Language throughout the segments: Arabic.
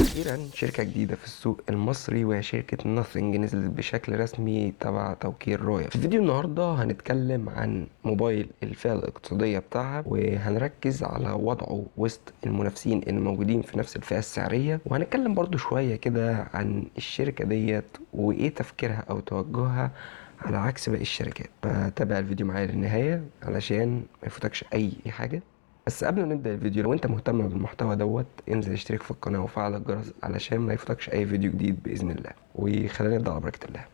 أخيرا شركة جديدة في السوق المصري وهي شركة ناثينج نزلت بشكل رسمي تبع توكيل رويال. في فيديو النهاردة هنتكلم عن موبايل الفئة الاقتصادية بتاعها، وهنركز على وضعه وسط المنافسين اللي موجودين في نفس الفئة السعرية، وهنتكلم برضو شوية كده عن الشركة ديت وإيه تفكيرها أو توجهها على عكس باقي الشركات. فتابع الفيديو معايا للنهاية علشان ما يفوتكش أي حاجة. بس قبل ما نبدأ الفيديو، لو انت مهتم بالمحتوى دوت انزل اشترك في القناة وفعل الجرس علشان ما يفوتكش اي فيديو جديد بإذن الله. وخلينا نبدأ على بركة الله.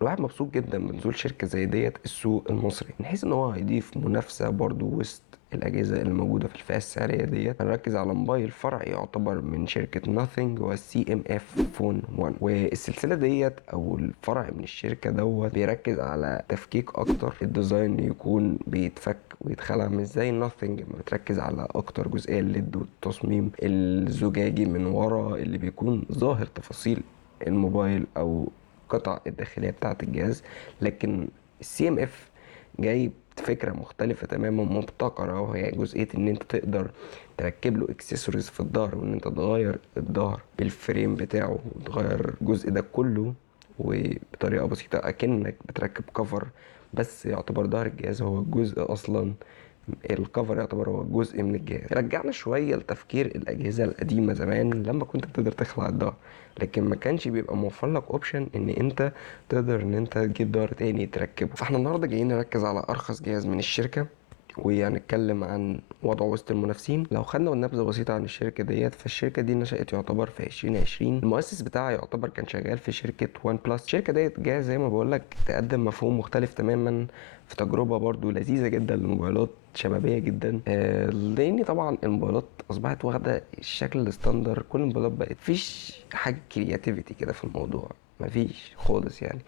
الواحد مبسوط جدا بنزول شركة زي ديت السوق المصري، من حيث ان هو هيضيف منافسة برضو وسط الأجهزة اللي موجودة في الفئة السعرية ديت. هنركز على موبايل فرعي يعتبر من شركة ناثينج والسي ام اف فون 1، والسلسلة ديت أو الفرع من الشركة دوت بيركز على تفكيك أكتر، الديزاين يكون بيتفك ويتخلع، مش زي ناثينج ما بتركز على أكتر جزئية الليد والتصميم الزجاجي من ورا اللي بيكون ظاهر تفاصيل الموبايل أو القطع الداخليه بتاعه الجهاز. لكن السي ام اف جاي فكره مختلفه تماما مبتكره، وهي جزئيه ان انت تقدر تركب له اكسسوارز في الظهر، وان انت تغير الظهر بالفريم بتاعه وتغير الجزء ده كله وبطريقه بسيطه اكنك بتركب كفر، بس يعتبر ظهر الجهاز هو الجزء اصلا، الكفر يعتبر هو جزء من الجهاز. رجعنا شويه لتفكير الاجهزه القديمه زمان لما كنت بتقدر تخلع الظهر، لكن ما كانش بيبقى موفر لك اوبشن ان انت تقدر ان انت تجيب ظهر تاني تركبه. فاحنا النهارده جايين نركز على ارخص جهاز من الشركه، وهنتكلم عن وضعه وسط المنافسين. لو خدنا نبذه بسيطه عن الشركه ديت، فالشركه دي نشأت يعتبر في 2020. المؤسس بتاعها يعتبر كان شغال في شركه وان بلس. الشركه ديت جايه زي ما بقول لك تقدم مفهوم مختلف تماما، في تجربه برضو لذيذه جدا للموبايلات، شبابيه جدا. لان طبعا الموبايلات اصبحت واخده الشكل الستاندر، كل الموبايلات بقت مفيش حاجه كرياتيفيتي كده في الموضوع، مفيش خالص يعني.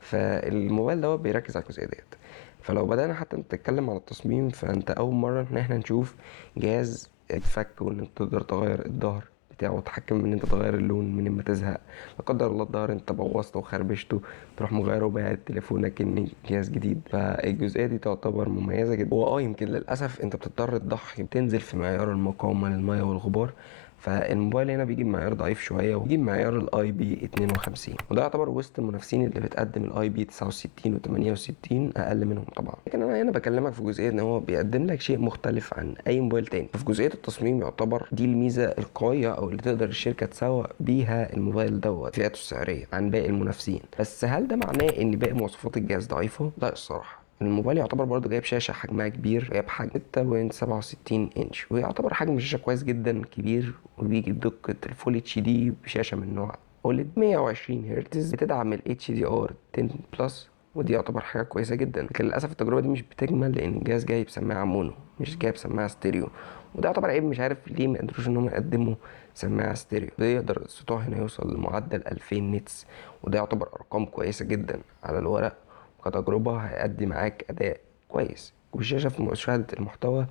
فالموبايل دوت بيركز على الجزئيه ديت. فلو بدأنا حتى نتكلم على التصميم، فانت اول مرة ان احنا نشوف جهاز اتفك وان انت تقدر تغير الظهر بتاعه وتحكم ان انت تغير اللون من ما تزهق. لا قدر الله الظهر انت بوظته وخربشته، تروح مغيره وباعت تليفونك ان جهاز جديد. فالجزئيه دي تعتبر مميزه جدا. يمكن للاسف انت بتضطر تضحي، بتنزل في معيار المقاومه للميه والغبار. فالموبايل هنا بيجيب معيار ضعيف شويه، وبيجيب معيار الاي بي 52، وده يعتبر وسط المنافسين اللي بتقدم الاي بي 69 و68 اقل منهم طبعا. لكن انا هنا بكلمك في جزئيه ان هو بيقدم لك شيء مختلف عن اي موبايل تاني. في جزئيه التصميم يعتبر دي الميزه القويه او اللي تقدر الشركه تسوق بيها الموبايل دوت فئته السعريه عن باقي المنافسين. بس هل ده معناه ان باقي مواصفات الجهاز ضعيفه؟ لا الصراحه. الموبايل يعتبر برضه جايب شاشه حجمها كبير، جايب حجم 6.67 انش، ويعتبر حجم الشاشه كويس جدا كبير، وبيجي بدقه الفول اتش دي بشاشه من نوع اوليد 120 هرتز، بتدعم ال HDR 10 بلس، ودي يعتبر حاجه كويسه جدا. لكن للاسف التجربه دي مش بتكمل لان الجهاز جايب سماعه مونو، مش جايب سماعه ستيريو، وده يعتبر عيب. مش عارف ليه ما قدروش ان هم يقدموا سماعه ستيريو. ده يقدر السطوع هنا يوصل لمعدل 2000 نيتس، وده يعتبر ارقام كويسه جدا على الورق، كتجربة هيأدي معاك أداء كويس، والشاشة في مشاهدة المحتوى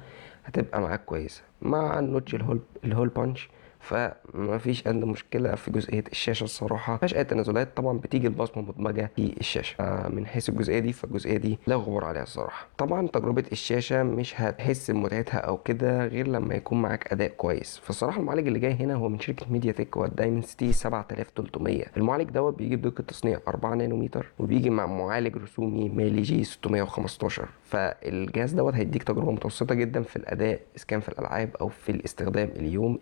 هتبقى معاك كويسة مع النوتش الهول بانش. فمفيش أي مشكلة في جزئية الشاشة الصراحة، مفيهاش أي تنازلات. طبعا بتيجي البصمة مدمجة في الشاشة، من حيث الجزئية دي فالجزئية دي لا غبار عليها الصراحة. طبعا تجربة الشاشة مش هتحس بمتعتها أو كده غير لما يكون معاك أداء كويس. فالصراحة المعالج اللي جاي هنا هو من شركة ميديا تك، هو الدايمنسيتي 7300. المعالج دوت بيجي بدقة تصنيع 4 نانومتر، وبيجي مع معالج رسومي ميلي جي 615. فالجهاز دوت هيديك تجربة متوسطة جدا في الأداء، إذا كان في الألعاب أو في الاستخدام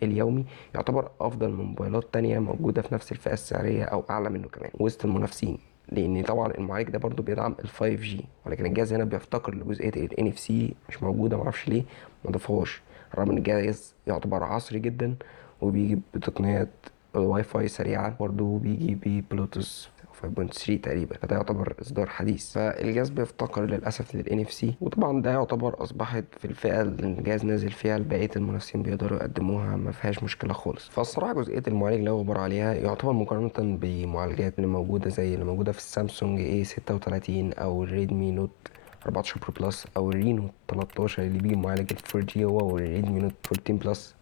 اليومي. يعتبر أفضل من موبايلات تانية موجودة في نفس الفئة السعرية أو أعلى منه كمان وسط المنافسين، لان طبعا المعالج ده برضو بيدعم ال 5G، ولكن الجهاز هنا بيفتقر لجزئيه ال NFC، مش موجوده، معرفش ليه ما ضافوهاش، رغم ان الجهاز يعتبر عصري جدا وبيجي بتقنيات واي فاي سريعه، برضو بيجي ببلوتوث 5.3 تقريبا، فده يعتبر اصدار حديث. فالجهاز بيفتقر للاسف لل NFC، وطبعا ده يعتبر اصبحت في الفئه اللي الجهاز نازل فيها بقيه المنافسين بيقدروا يقدموها، ما فيهاش مشكله خالص. فالصراحه جزئيه المعالج لا غبار عليها، يعتبر مقارنه بمعالجات اللي موجوده زي اللي موجوده في السامسونج A36 او الريدمي نوت 14 برو بلس او الرينو 13 اللي بيجي معالج ال 4G، هو والريدمي نوت 14 بلس،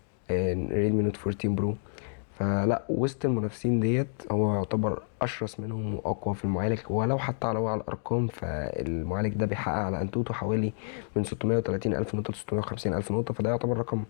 ريدمي نوت 14 برو. فلا وسط المنافسين ديت هو يعتبر اشرس منهم واقوى في المعالج، ولو حتى على الارقام فالمعالج ده بيحقق على انتوتو حوالي من 630 الف نقطه ل 650 الف نقطه، فده يعتبر رقم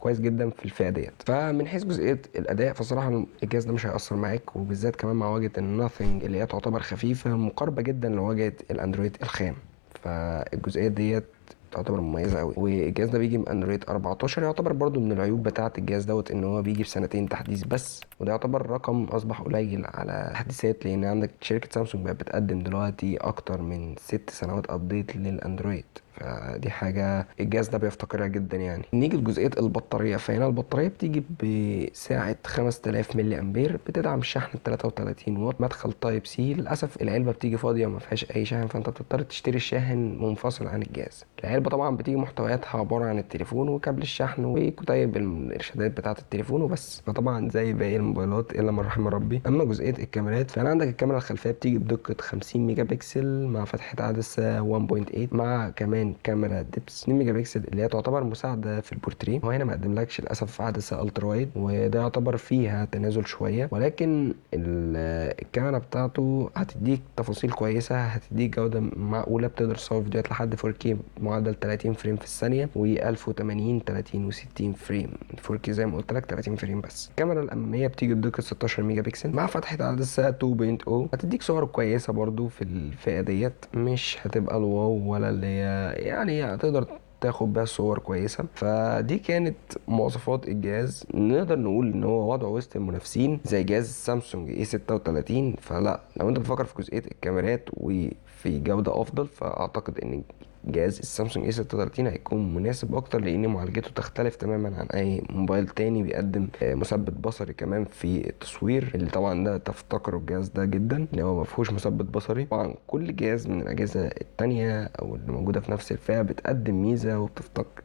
كويس جدا في الفئه ديت. فمن حيث جزئيه الاداء فصراحه الجهاز ده مش هيأثر معاك، وبالذات كمان مع واجهه الناثينج اللي هي تعتبر خفيفه مقاربه جدا لواجهه الاندرويد الخام، فالجزئيه ديت تعتبر مميزه قوي. والجهاز ده بيجي باندرويد 14، يعتبر برضو من العيوب بتاعه الجهاز دوت ان هو بيجي بسنتين تحديث بس، وده يعتبر رقم اصبح قليل على تحديثات، لان عندك شركه سامسونج بقت بتقدم دلوقتي اكتر من 6 سنوات ابديت للاندرويد، فدي حاجة الجهاز ده بيفتقرها جدا. يعني نيجي لجزئية البطارية، فهنا البطارية بتيجي بسعة 5000 ملي أمبير، بتدعم الشحن 33 واط، مدخل تايب سي. للأسف العلبة بتيجي فاضية وما فيهاش أي شاحن، فأنت بتضطر تشتري الشاحن منفصل عن الجهاز. العلبة طبعا بتيجي محتوياتها عبارة عن التليفون وكابل الشحن وكتيب الإرشادات بتاعة التليفون وبس، فطبعا زي باقي الموبايلات إلا من رحم ربي. أما جزئية الكاميرات فأنا عندك الكاميرا الخلفية بتيجي بدقة 50 ميجا بكسل مع فتحة عدسة 1.8، مع كمان كاميرا دبس 2 ميجا بكسل اللي هي تعتبر مساعده في البورتريه. هو هنا ما قدملكش للاسف عدسه الترا وايد، وده يعتبر فيها تنازل شويه، ولكن الكاميرا بتاعته هتديك تفاصيل كويسه، هتديك جوده معقوله، بتقدر تصور فيديوهات لحد 4K معدل 30 فريم في الثانيه و1080 30 و60 فريم 4K زي ما قلت لك 30 فريم بس. الكاميرا الاماميه بتيجي بدقه 16 ميجا بكسل مع فتحه عدسه 2.0، هتديك صور كويسه برضو في الفئه ديت، مش هتبقى الواو ولا اللي هي يعني هتقدر تاخد بيها صور كويسه. فدي كانت مواصفات الجهاز، نقدر نقول ان هو وضعه وسط المنافسين زي جهاز سامسونج اي 36. فلا لو انت بتفكر في جزئيه الكاميرات وفي جوده افضل، فاعتقد ان جهاز السامسونج اي 36 هيكون مناسب اكتر، لان معالجته تختلف تماما عن اي موبايل تاني. بيقدم مثبت بصري كمان في التصوير، اللي طبعا ده تفتقره الجهاز ده جدا، اللي هو ما فيهوش مثبت بصري. طبعا كل جهاز من الاجهزه التانية او اللي موجوده في نفس الفئه بتقدم ميزه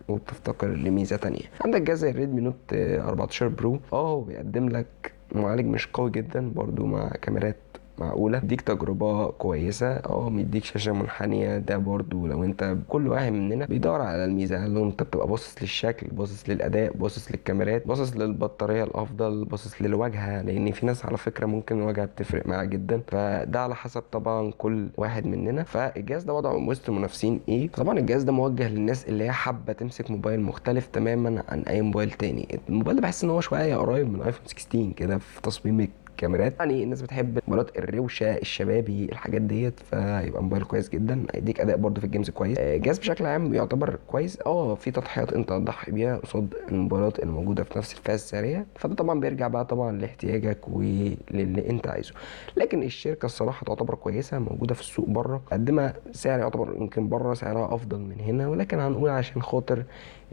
وبتفتقر لميزه تانية. عندك جهاز زي الريدمي نوت 14 برو، بيقدم لك معالج مش قوي جدا برضو مع كاميرات معقولة، يديك تجربة كويسة. مديك شاشة منحنية، ده برضو لو انت كل واحد مننا بيدور على الميزة، لو انت بتبقى باصص للشكل، باصص للأداء، باصص للكاميرات، باصص للبطارية الأفضل، باصص للواجهة، لأن في ناس على فكرة ممكن الواجهة بتفرق معاها جدا، فده على حسب طبعا كل واحد مننا. فالجهاز ده وضعه وسط المنافسين ايه؟ طبعا الجهاز ده موجه للناس اللي هي حابة تمسك موبايل مختلف تماما عن أي موبايل تاني. الموبايل ده بحس ان هو شوية قريب من ايفون 16 كده في تصميم كاميرات، يعني الناس بتحب موبايلات الروشه الشبابي الحاجات ديت، فيبقى موبايل كويس جدا، هيديك اداء برضه في الجيمز كويس. الجهاز بشكل عام يعتبر كويس، في تضحيات انت هتضحي بيها قصاد الموبايلات الموجوده في نفس الفئه السعريه، فده طبعا بيرجع بقى طبعا لاحتياجك وللي انت عايزه. لكن الشركه الصراحه تعتبر كويسه، موجوده في السوق بره، مقدمه سعر يعتبر يمكن بره سعرها افضل من هنا، ولكن هنقول عشان خاطر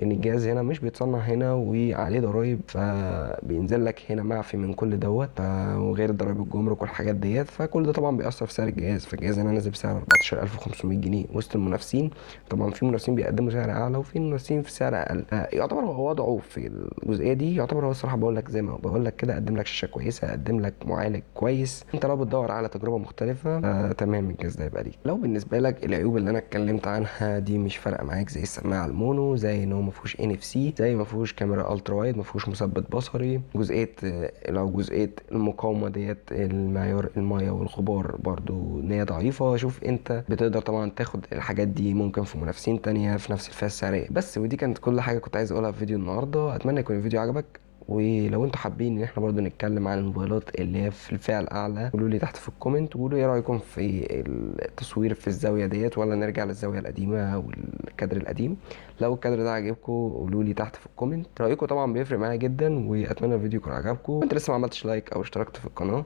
ان الجهاز هنا مش بيتصنع هنا وعليه ضرايب، فبينزل لك هنا معفي من كل دوت، وغير ضرايب الجمرك والحاجات ديت، فكل ده طبعا بيأثر في سعر الجهاز. فالجهاز هنا نازل بسعر 14500 جنيه وسط المنافسين. طبعا في منافسين بيقدموا سعر اعلى وفي منافسين في سعر اقل. يعتبر هو وضعه في الجزئيه دي يعتبر هو الصراحه بقول لك زي ما بقول لك كده، قدم لك شاشه كويسه، قدم لك معالج كويس. انت لو بتدور على تجربه مختلفه تمام الجهاز ده يبقى ليك. لو بالنسبه لك العيوب اللي انا اتكلمت عنها دي مش فارقه معاك، زي السماعه المونو، زي ان هو ما فيهوش ان اف سي، زي ما فيهوش كاميرا الترا وايد، ما فيهوش مثبت بصري، جزئيه المقاومه ديت، المعيار الميه والغبار برضو ان هي ضعيفه، شوف انت بتقدر طبعا تاخد الحاجات دي ممكن في منافسين تانية في نفس الفئه السعريه. بس ودي كانت كل حاجه كنت عايز اقولها في فيديو النهارده، اتمنى يكون الفيديو عجبك. ولو انتوا حابين ان احنا برضو نتكلم عن الموبايلات اللي هي في الفئه الاعلى، قولوا لي تحت في الكومنت، وقولوا ايه رايكم في التصوير في الزاويه ديت، ولا نرجع للزاويه القديمه والكادر القديم. لو الكادر ده عجبكم قولوا لي تحت في الكومنت، رايكم طبعا بيفرق معايا جدا، واتمنى الفيديو يكون عجبكم. وانت لسه ما عملتش لايك او اشتركت في القناه،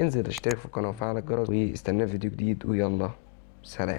انزل اشترك في القناه وفعل الجرس، واستنى فيديو جديد، ويلا سلام.